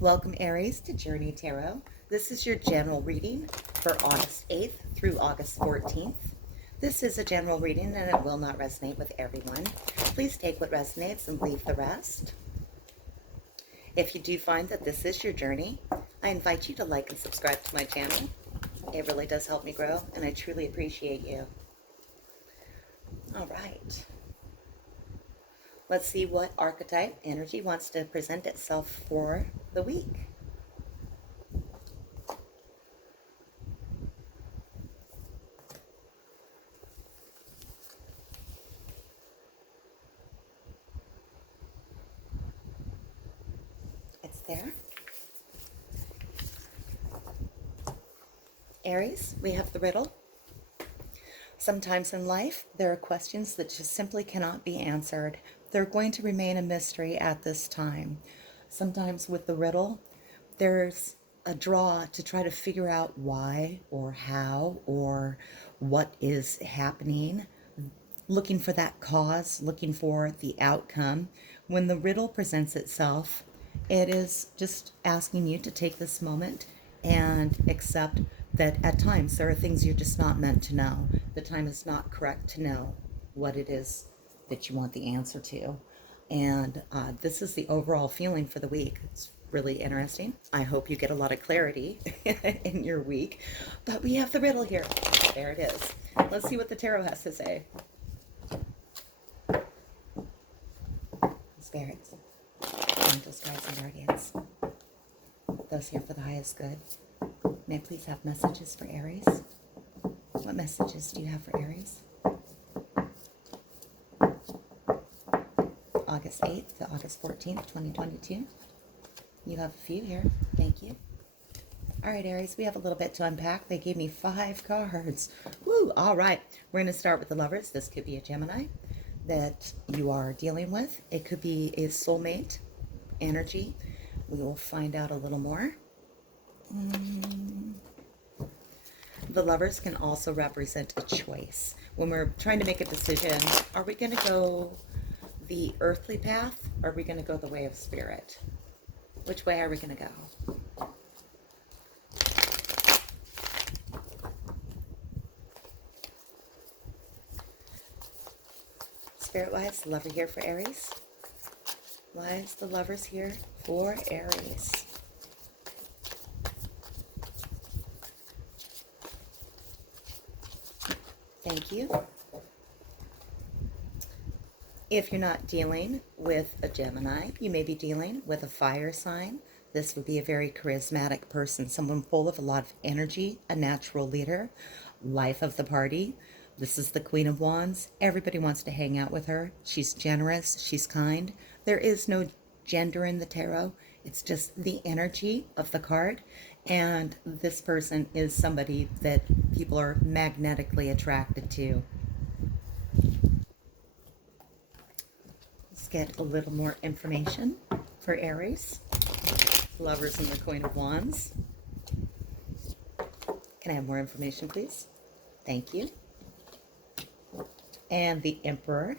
Welcome, Aries, to Journey Tarot. This is your general reading for August 8th through August 14th. This is a general reading and it will not resonate with everyone. Please take what resonates and leave the rest. If you do find that this is your journey, I invite you to like and subscribe to my channel. It really does help me grow and I truly appreciate you. All right. Let's see what archetype energy wants to present itself for the week. It's there. Aries, we have the riddle. Sometimes in life, there are questions that just simply cannot be answered. They're going to remain a mystery at this time. Sometimes with the riddle, there's a draw to try to figure out why or how or what is happening, looking for that cause, looking for the outcome. When the riddle presents itself, it is just asking you to take this moment and accept that at times there are things you're just not meant to know. The time is not correct to know what it is that you want the answer to. And this is the overall feeling for the week. It's really interesting. I hope you get a lot of clarity in your week. But we have the riddle here. There it is. Let's see what the tarot has to say. Spirits, angels, guides, and guardians, those here for the highest good, may I please have messages for Aries? What messages do you have for Aries? August 8th to August 14th, 2022. You have a few here. Thank you. All right, Aries, we have a little bit to unpack. They gave me 5 cards. Woo! All right, we're going to start with the Lovers. This could be a Gemini that you are dealing with. It could be a soulmate energy. We will find out a little more. The Lovers can also represent a choice. When we're trying to make a decision, are we going to go the earthly path, or are we going to go the way of spirit? Which way are we going to go? Spirit-wise, the Lover here for Aries. Why is the Lovers here for Aries? Thank you. If you're not dealing with a Gemini, you may be dealing with a fire sign. This would be a very charismatic person, someone full of a lot of energy, a natural leader, life of the party. This is the Queen of Wands. Everybody wants to hang out with her. She's generous. She's kind. There is no gender in the tarot. It's just the energy of the card. And this person is somebody that people are magnetically attracted to. Let's get a little more information for Aries. Lovers and the Queen of Wands. Can I have more information, please? Thank you. And the Emperor.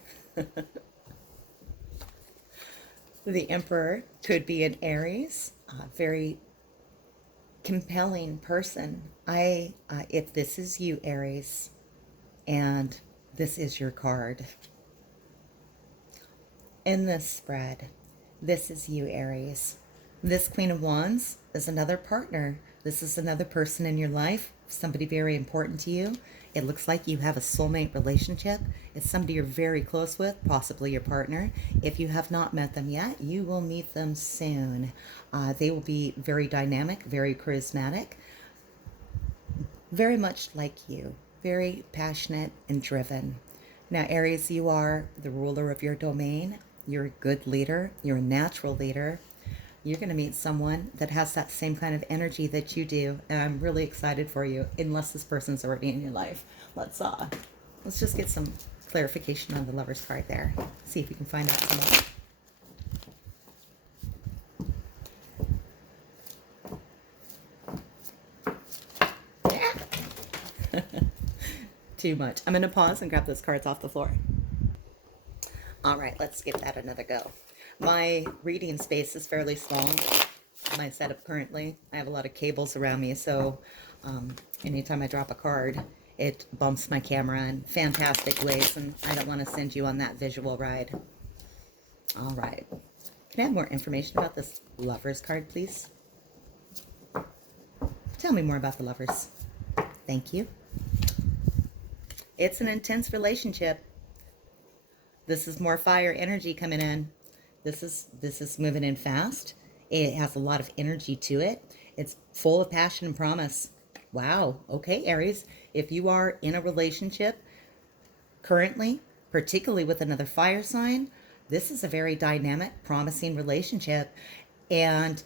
The Emperor could be an Aries, a very compelling person. If this is you, Aries, and this is your card, in this spread, this is you, Aries. This Queen of Wands is another partner. This is another person in your life, somebody very important to you. It looks like you have a soulmate relationship. It's somebody you're very close with, possibly your partner. If you have not met them yet, you will meet them soon. They will be very dynamic, very charismatic, very much like you, very passionate and driven. Now, Aries, you are the ruler of your domain. You're a good leader. You're a natural leader. You're going to meet someone that has that same kind of energy that you do, and I'm really excited for you, unless this person's already in your life. Let's just get some clarification on the Lover's card there. See if we can find out some more. Too much. I'm going to pause and grab those cards off the floor. All right, let's give that another go. My reading space is fairly small, my setup currently. I have a lot of cables around me, so anytime I drop a card, it bumps my camera in fantastic ways, and I don't want to send you on that visual ride. All right. Can I have more information about this Lovers card, please? Tell me more about the Lovers. Thank you. It's an intense relationship. This is more fire energy coming in. This is moving in fast. It has a lot of energy to it. It's full of passion and promise. Wow. Okay, Aries, if you are in a relationship currently, particularly with another fire sign, this is a very dynamic, promising relationship. And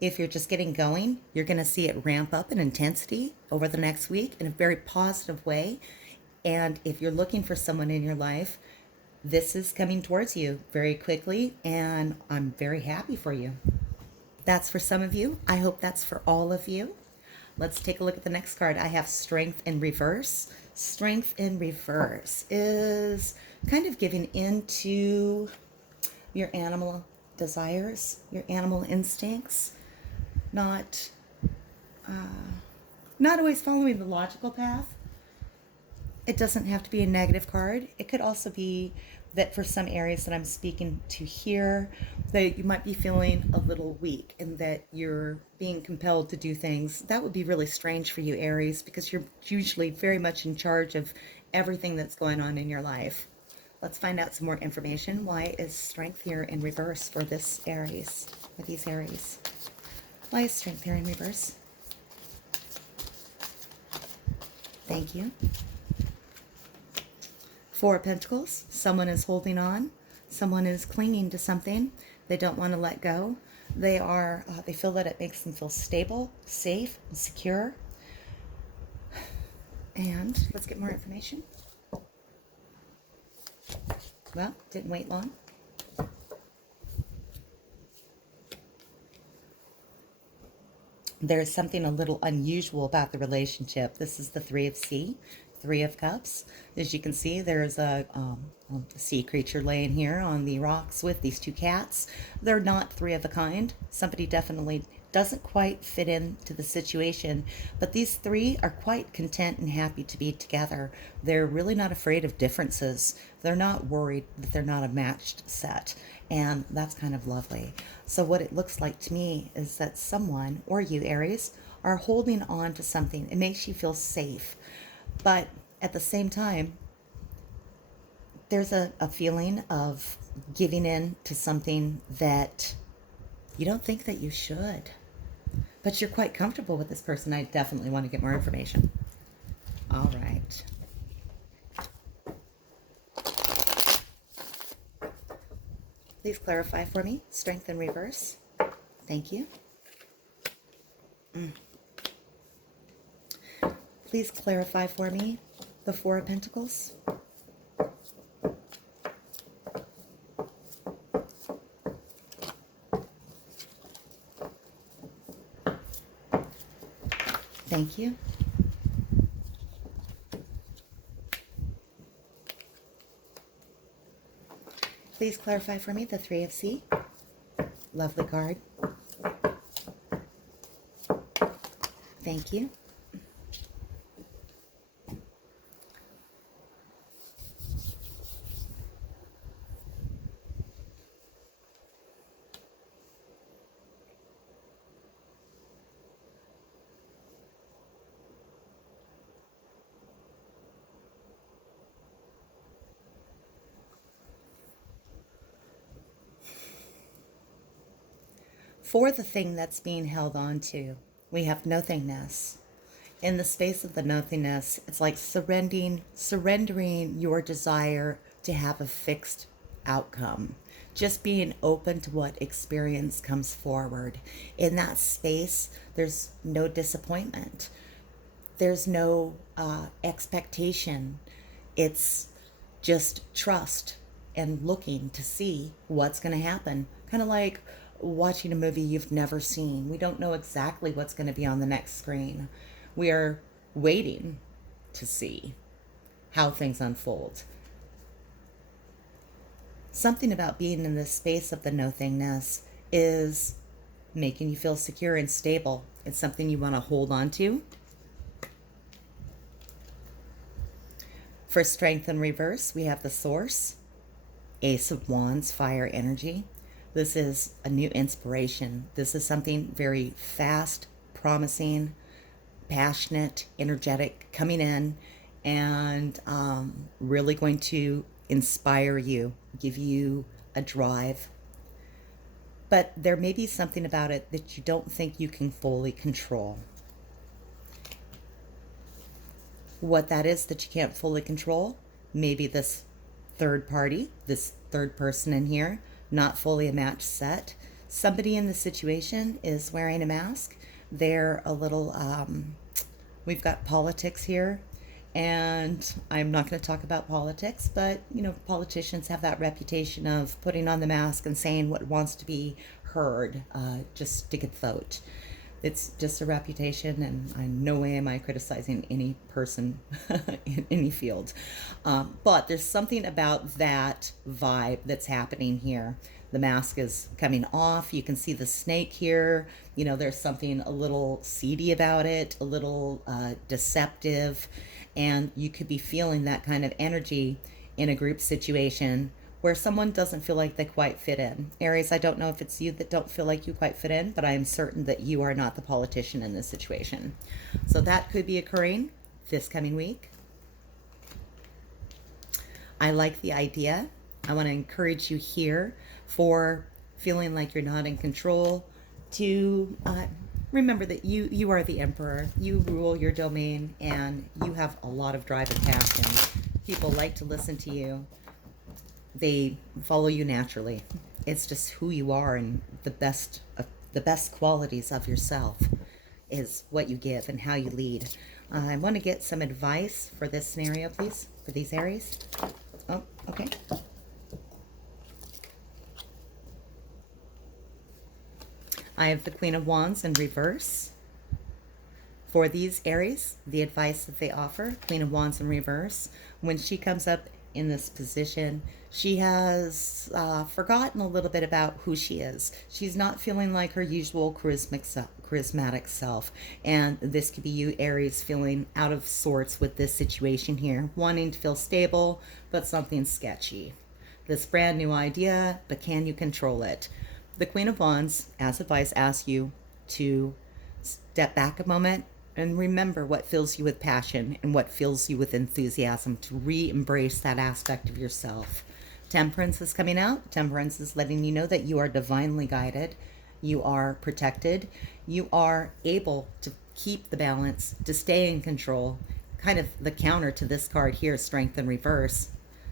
if you're just getting going, you're going to see it ramp up in intensity over the next week in a very positive way. And if you're looking for someone in your life, this is coming towards you very quickly, and I'm very happy for you. That's for some of you. I hope that's for all of you. Let's take a look at the next card. I have Strength in Reverse. Strength in Reverse is kind of giving into your animal desires, your animal instincts, not always following the logical path. It doesn't have to be a negative card. It could also be that for some areas that I'm speaking to here, that you might be feeling a little weak and that you're being compelled to do things. That would be really strange for you, Aries, because you're usually very much in charge of everything that's going on in your life. Let's find out some more information. Why is Strength here in reverse for this Aries, for these Aries? Why is Strength here in reverse? Thank you. Four of Pentacles. Someone is holding on. Someone is clinging to something. They don't want to let go. They feel that it makes them feel stable, safe, and secure. And let's get more information. Well, didn't wait long. There's something a little unusual about the relationship. This is the Three of Three of Cups. As you can see, there's a sea creature laying here on the rocks with these two cats. They're not three of a kind. Somebody definitely doesn't quite fit into the situation, but these three are quite content and happy to be together. They're really not afraid of differences. They're not worried that they're not a matched set, and that's kind of lovely. So what it looks like to me is that someone, or you, Aries, are holding on to something. It makes you feel safe. But at the same time, there's a feeling of giving in to something that you don't think that you should. But you're quite comfortable with this person. I definitely want to get more information. All right. Please clarify for me. Strength in reverse. Thank you. Please clarify for me the Four of Pentacles. Thank you. Please clarify for me the Three of Sea. Lovely card. Thank you. For the thing that's being held on to, we have nothingness. In the space of the nothingness, it's like surrendering your desire to have a fixed outcome. Just being open to what experience comes forward. In that space, there's no disappointment. There's no expectation. It's just trust and looking to see what's going to happen. Kind of like watching a movie you've never seen. We don't know exactly what's going to be on the next screen. We are waiting to see how things unfold. Something about being in this space of the nothingness is making you feel secure and stable. It's something you want to hold on to. For strength in reverse, we have the Source, Ace of Wands, fire energy. This is a new inspiration. This is something very fast, promising, passionate, energetic, coming in and really going to inspire you, give you a drive. But there may be something about it that you don't think you can fully control. What that is that you can't fully control, maybe this third party, this third person in here, not fully a match set. Somebody in the situation is wearing a mask. They're a little, we've got politics here, and I'm not going to talk about politics, but you know, politicians have that reputation of putting on the mask and saying what wants to be heard, just to get the vote. It's just a reputation, and in no way am I criticizing any person in any field. But there's something about that vibe that's happening here. The mask is coming off. You can see the snake here. You know, there's something a little seedy about it, a little deceptive, and you could be feeling that kind of energy in a group situation where someone doesn't feel like they quite fit in. Aries, I don't know if it's you that don't feel like you quite fit in, but I am certain that you are not the politician in this situation. So that could be occurring this coming week. I like the idea. I want to encourage you here for feeling like you're not in control to remember that you are the emperor. You rule your domain, and you have a lot of drive and passion. People like to listen to you. They follow you naturally. It's just who you are, and the best qualities of yourself is what you give and how you lead. I want to get some advice for this scenario, please, for these Aries. Oh, okay. I have the Queen of Wands in reverse. For these Aries, the advice that they offer, Queen of Wands in reverse, when she comes up in this position, she has forgotten a little bit about who she is. She's not feeling like her usual charismatic self. And this could be you, Aries, feeling out of sorts with this situation here, wanting to feel stable, but something sketchy. This brand new idea, but can you control it? The Queen of Wands, as advice, asks you to step back a moment and remember what fills you with passion and what fills you with enthusiasm, to re-embrace that aspect of yourself. Temperance is coming out. Temperance is letting you know that you are divinely guided, you are protected, you are able to keep the balance, to stay in control. Kind of the counter to this card here, Strength in reverse.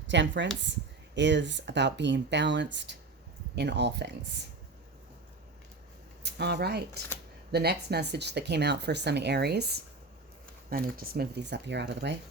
Temperance is about being balanced in all things. All right. The next message that came out for some Aries, I'm going to just move these up here out of the way,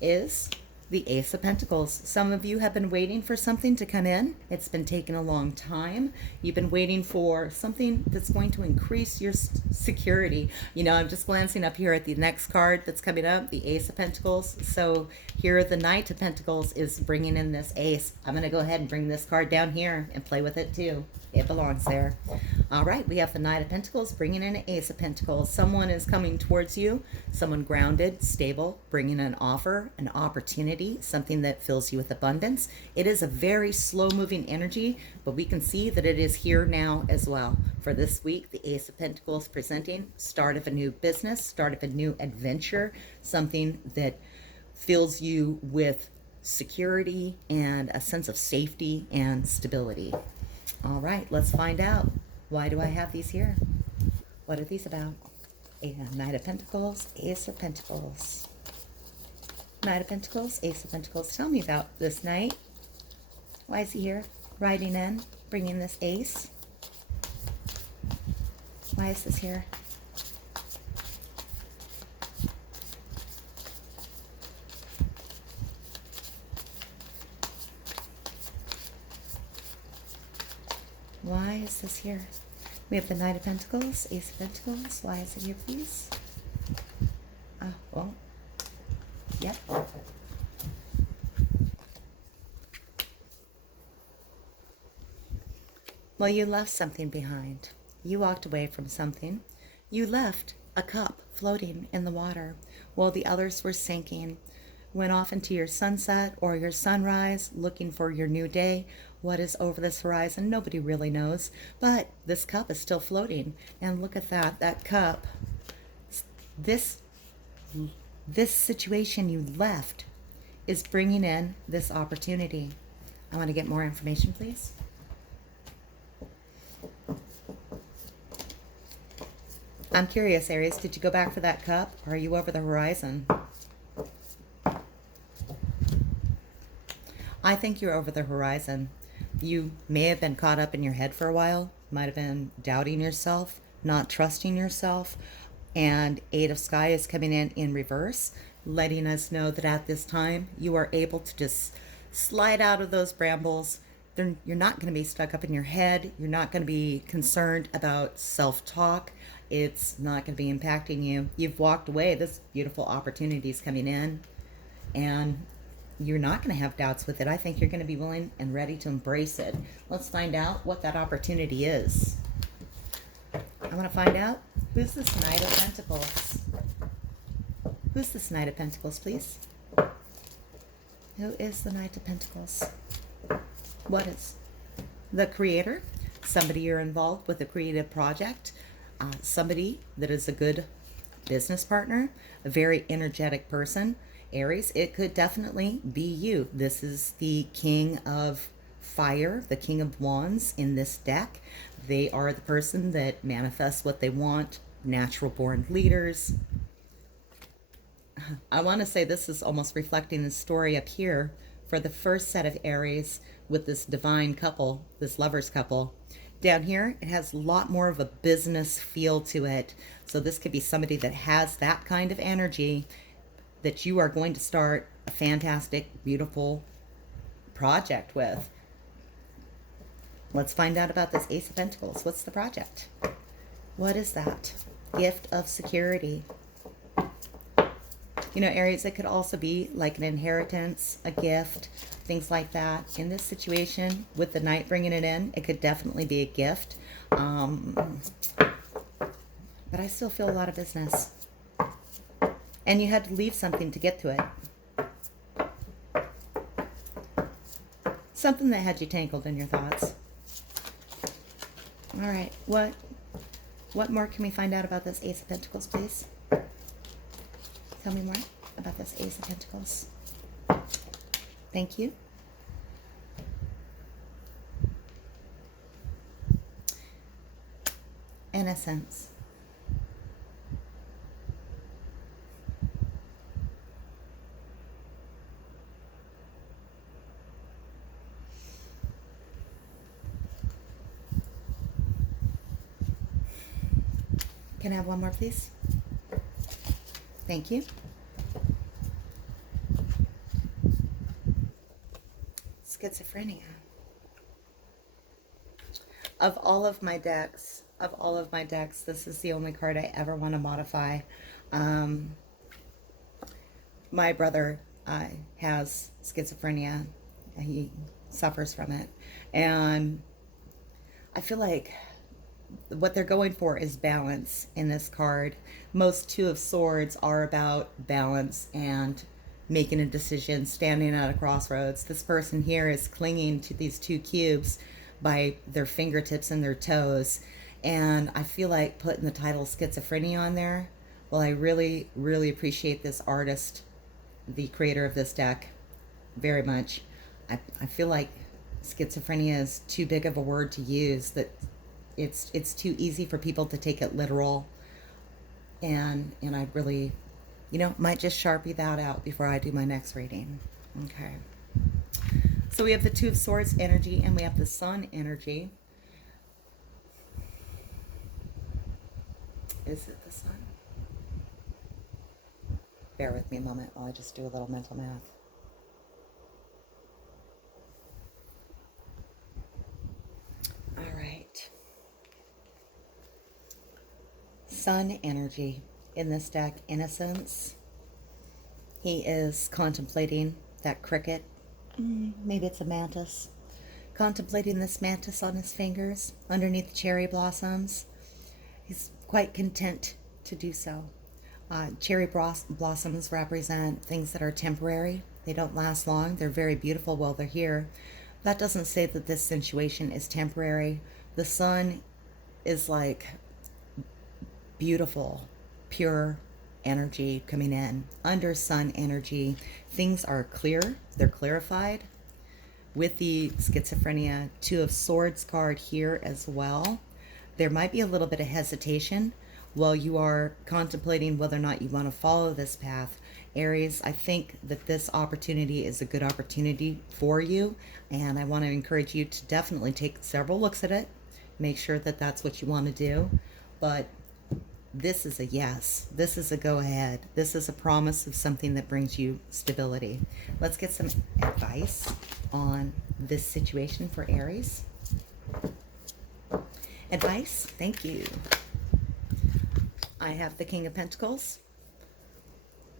is the Ace of Pentacles. Some of you have been waiting for something to come in. It's been taking a long time. You've been waiting for something that's going to increase your security. You know, I'm just glancing up here at the next card that's coming up, the Ace of Pentacles. So here the Knight of Pentacles is bringing in this Ace. I'm going to go ahead and bring this card down here and play with it too. It belongs there. All right, we have the Knight of Pentacles bringing in an Ace of Pentacles. Someone is coming towards you, someone grounded, stable, bringing an offer, an opportunity, something that fills you with abundance. It is a very slow-moving energy, but we can see that it is here now as well. For this week, the Ace of Pentacles presenting start of a new business, start of a new adventure, something that fills you with security and a sense of safety and stability. All right, let's find out. Why do I have these here? What are these about? Knight of Pentacles, Ace of Pentacles. Knight of Pentacles, Ace of Pentacles. Tell me about this knight. Why is he here? Riding in, bringing this ace. Why is this here? Why is this here? We have the Knight of Pentacles, Ace of Pentacles. Why is it here, please? Well, yep. Well, you left something behind. You walked away from something. You left a cup floating in the water while the others were sinking. Went off into your sunset or your sunrise looking for your new day. What is over this horizon? Nobody really knows. But this cup is still floating. And look at that. That cup. This situation you left is bringing in this opportunity. I want to get more information, please. I'm curious, Aries, did you go back for that cup, or are you over the horizon? I think you're over the horizon. You may have been caught up in your head for a while, might have been doubting yourself, not trusting yourself, and Eight of Sky is coming in reverse, letting us know that at this time you are able to just slide out of those brambles. You're not going to be stuck up in your head. You're not going to be concerned about self-talk. It's not going to be impacting you. You've walked away. This beautiful opportunity is coming in, and you're not going to have doubts with it. I think you're going to be willing and ready to embrace it. Let's find out what that opportunity is. I want to find out, who's this Knight of Pentacles? Who's this Knight of Pentacles, please? Who is the Knight of Pentacles? What is the creator? Somebody you're involved with a creative project. Somebody that is a good business partner. A very energetic person. Aries, it could definitely be you. This is the King of Fire, the King of Wands in this deck. They are the person that manifests what they want. Natural born leaders. I want to say this is almost reflecting the story up here for the first set of Aries with this divine couple, this lovers couple. Down here, it has a lot more of a business feel to it. So this could be somebody that has that kind of energy that you are going to start a fantastic, beautiful project with. Let's find out about this Ace of Pentacles. What's the project? What is that? Gift of security. You know, Aries, it could also be like an inheritance, a gift, things like that. In this situation, with the Knight bringing it in, it could definitely be a gift. But I still feel a lot of business. And you had to leave something to get to it. Something that had you tangled in your thoughts. All right, what more can we find out about this Ace of Pentacles, please? Tell me more about this Ace of Pentacles. Thank you. Innocence. Can I have one more, please? Thank you. Schizophrenia. Of all of my decks, this is the only card I ever want to modify. My brother has schizophrenia. He suffers from it. And I feel like what they're going for is balance in this card. Most Two of Swords are about balance and making a decision, standing at a crossroads. This person here is clinging to these two cubes by their fingertips and their toes. And I feel like putting the title schizophrenia on there, well, I really, really appreciate this artist, the creator of this deck, very much. I feel like schizophrenia is too big of a word to use, that it's too easy for people to take it literal. And I really, might just Sharpie that out before I do my next reading. Okay. So we have the Two of Swords energy and we have the Sun energy. Is it the Sun? Bear with me a moment while I just do a little mental math. All right. Sun energy in this deck, innocence. He is contemplating that cricket. Maybe it's a mantis. Contemplating this mantis on his fingers underneath the cherry blossoms. He's quite content to do so. Cherry blossoms represent things that are temporary. They don't last long. They're very beautiful while they're here. That doesn't say that this situation is temporary. The sun is like beautiful, pure energy coming in. Under sun energy, things are clear, they're clarified. With the schizophrenia, Two of Swords card here as well, there might be a little bit of hesitation while you are contemplating whether or not you want to follow this path. Aries, I think that this opportunity is a good opportunity for you, and I want to encourage you to definitely take several looks at it. Make sure that that's what you want to do. But this is a yes. This is a go ahead. This is a promise of something that brings you stability. Let's get some advice on this situation for Aries. Advice? Thank you. I have the King of Pentacles.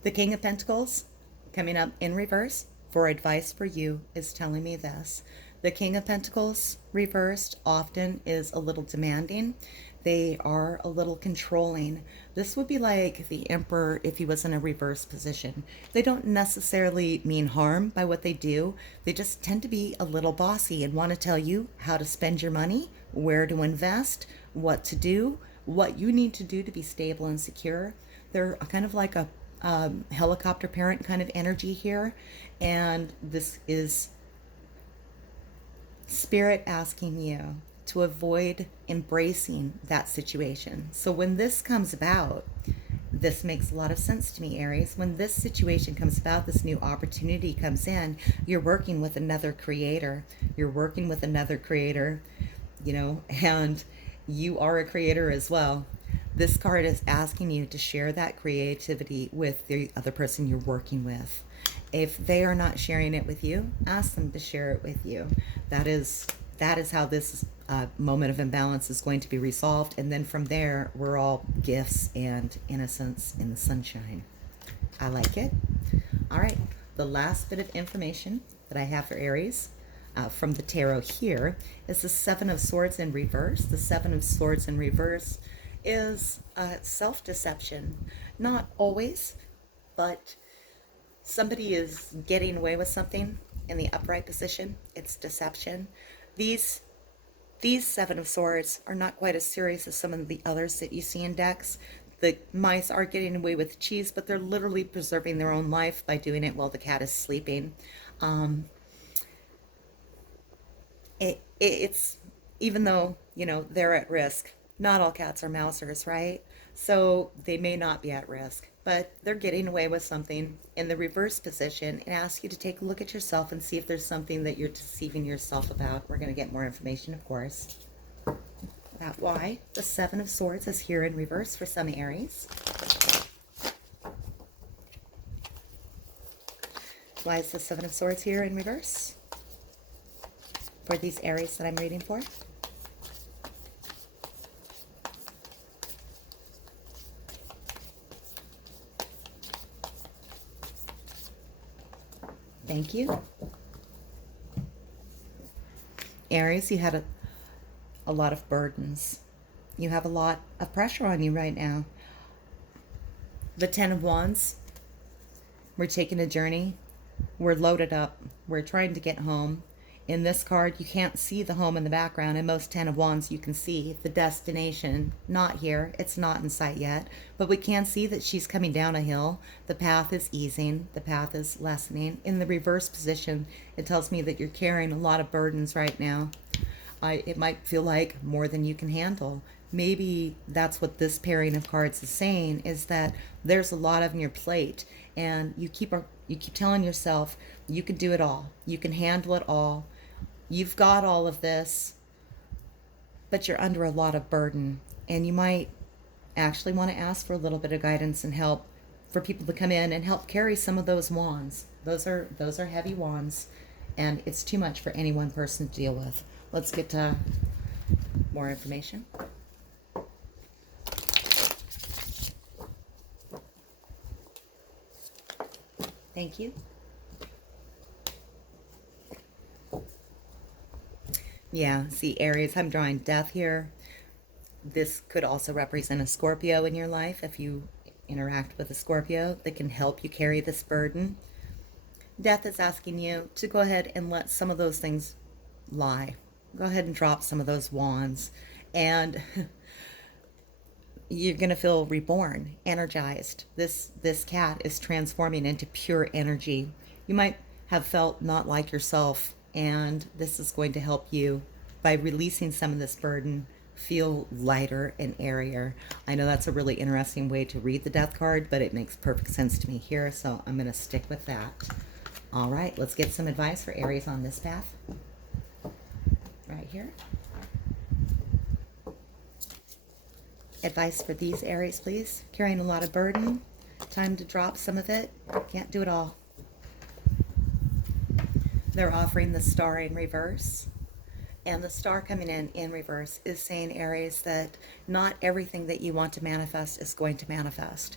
The King of Pentacles coming up in reverse for advice for you is telling me this. The King of Pentacles reversed often is a little demanding. They are a little controlling. This would be like the Emperor if he was in a reverse position. They don't necessarily mean harm by what they do. They just tend to be a little bossy and want to tell you how to spend your money, where to invest, what to do, what you need to do to be stable and secure. They're kind of like a helicopter parent kind of energy here. And this is Spirit asking you to avoid embracing that situation. So when this comes about, this makes a lot of sense to me, Aries. When this situation comes about, this new opportunity comes in, you're working with another creator. You're working with another creator, you know, and you are a creator as well. This card is asking you to share that creativity with the other person you're working with. If they are not sharing it with you, ask them to share it with you. That is how this moment of imbalance is going to be resolved. And then from there, we're all gifts and innocence in the sunshine. I like it. All right. The last bit of information that I have for Aries from the tarot here is the Seven of Swords in reverse. The Seven of Swords in reverse is self-deception. Not always, but somebody is getting away with something in the upright position. It's deception. These Seven of Swords are not quite as serious as some of the others that you see in decks. The mice are getting away with cheese, but they're literally preserving their own life by doing it while the cat is sleeping. It's even though, you know, they're at risk, not all cats are mousers, right? So they may not be at risk, but they're getting away with something in the reverse position, and ask you to take a look at yourself and see if there's something that you're deceiving yourself about. We're going to get more information, of course, about why the Seven of Swords is here in reverse for some Aries. Why is the Seven of Swords here in reverse for these Aries that I'm reading for? Thank you. Aries, you had a lot of burdens. You have a lot of pressure on you right now. The Ten of Wands, we're taking a journey. We're loaded up. We're trying to get home. In this card, you can't see the home in the background. In most Ten of Wands, you can see the destination. Not here. It's not in sight yet. But we can see that she's coming down a hill. The path is easing. The path is lessening. In the reverse position, it tells me that you're carrying a lot of burdens right now. It might feel like more than you can handle. Maybe that's what this pairing of cards is saying, is that there's a lot on your plate, and you keep telling yourself you can do it all. You can handle it all. You've got all of this, but you're under a lot of burden, and you might actually want to ask for a little bit of guidance and help for people to come in and help carry some of those wands. Those are heavy wands, and it's too much for any one person to deal with. Let's get to more information. Thank you. Yeah, see, Aries, I'm drawing death here. This could also represent a Scorpio in your life if you interact with a Scorpio that can help you carry this burden. Death is asking you to go ahead and let some of those things lie. Go ahead and drop some of those wands, and you're going to feel reborn, energized. This cat is transforming into pure energy. You might have felt not like yourself, and this is going to help you by releasing some of this burden feel lighter and airier. I know that's a really interesting way to read the death card, but it makes perfect sense to me here, so I'm going to stick with that. All right, let's get some advice for Aries on this path. Right here. Advice for these Aries, please. Carrying a lot of burden. Time to drop some of it. Can't do it all. They're offering the star in reverse. And the star coming in reverse is saying, Aries, that not everything that you want to manifest is going to manifest.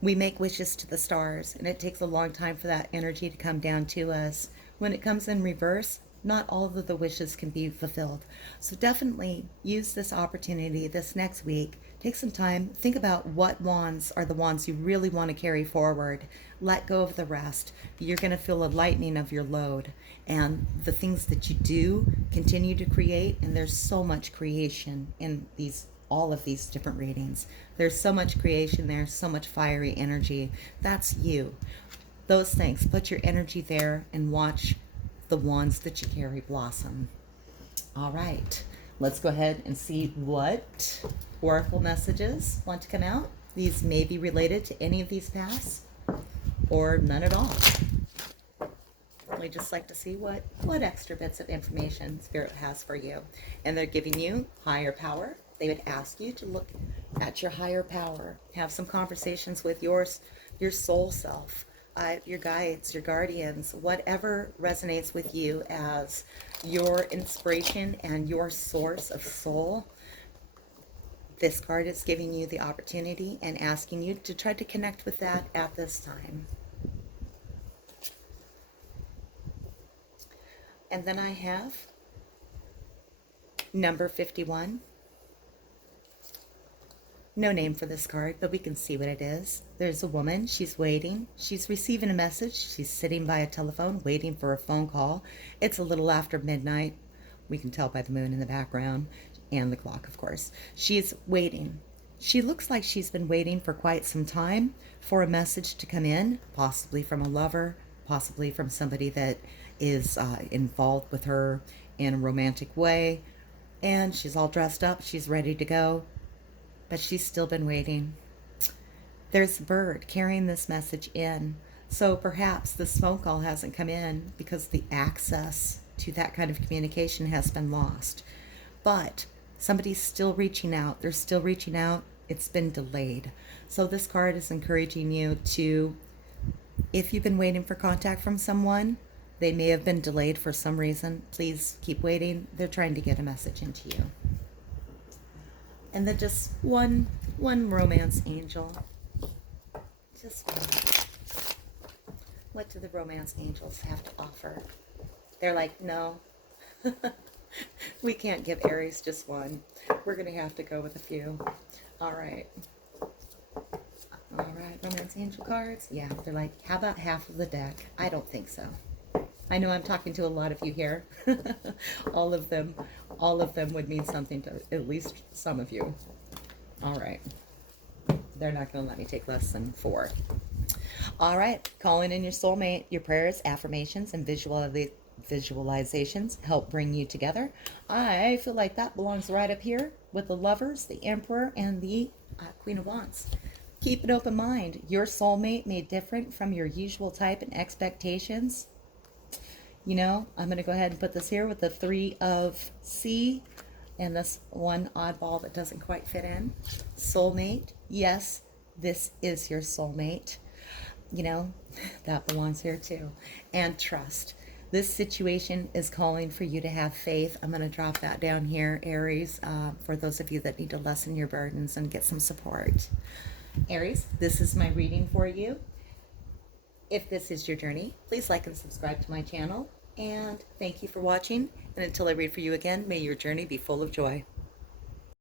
We make wishes to the stars, and it takes a long time for that energy to come down to us. When it comes in reverse, not all of the wishes can be fulfilled. So definitely use this opportunity this next week. Take some time, think about what wands are the wands you really want to carry forward. Let go of the rest. You're going to feel a lightening of your load. And the things that you do, continue to create. And there's so much creation in all of these different readings. There's so much creation there, so much fiery energy. That's you. Those things, put your energy there and watch the wands that you carry blossom. All right, let's go ahead and see what oracle messages want to come out. These may be related to any of these paths or none at all. We just like to see what extra bits of information Spirit has for you. And they're giving you higher power. They would ask you to look at your higher power, have some conversations with your soul self, your guides, your guardians, whatever resonates with you as your inspiration and your source of soul. This card is giving you the opportunity and asking you to try to connect with that at this time. And then I have number 51. No name for this card, but we can see what it is. There's a woman. She's waiting. She's receiving a message. She's sitting by a telephone waiting for a phone call. It's a little after midnight. We can tell by the moon in the background and the clock, of course. She's waiting. She looks like she's been waiting for quite some time for a message to come in, possibly from a lover, possibly from somebody that is involved with her in a romantic way. And she's all dressed up. She's ready to go. But she's still been waiting. There's a bird carrying this message in. So perhaps this phone call hasn't come in because the access to that kind of communication has been lost. But somebody's still reaching out. They're still reaching out. It's been delayed. So this card is encouraging you to, if you've been waiting for contact from someone, they may have been delayed for some reason. Please keep waiting. They're trying to get a message into you. And then just one romance angel. Just one. What do the romance angels have to offer? They're like, no, we can't give Aries just one. We're going to have to go with a few. All right. All right, romance angel cards. Yeah, they're like, how about half of the deck? I don't think so. I know I'm talking to a lot of you here. all of them would mean something to at least some of you. All right. They're not going to let me take less than 4. All right. Calling in your soulmate. Your prayers, affirmations, and visualizations help bring you together. I feel like that belongs right up here with the Lovers, the Emperor, and the Queen of Wands. Keep an open mind. Your soulmate may differ from your usual type and expectations. You know, I'm going to go ahead and put this here with the 3 of C and this one oddball that doesn't quite fit in. Soulmate. Yes, this is your soulmate. You know, that belongs here too. And trust. This situation is calling for you to have faith. I'm going to drop that down here, Aries, for those of you that need to lessen your burdens and get some support. Aries, this is my reading for you. If this is your journey, please like and subscribe to my channel. And thank you for watching. And until I read for you again, may your journey be full of joy.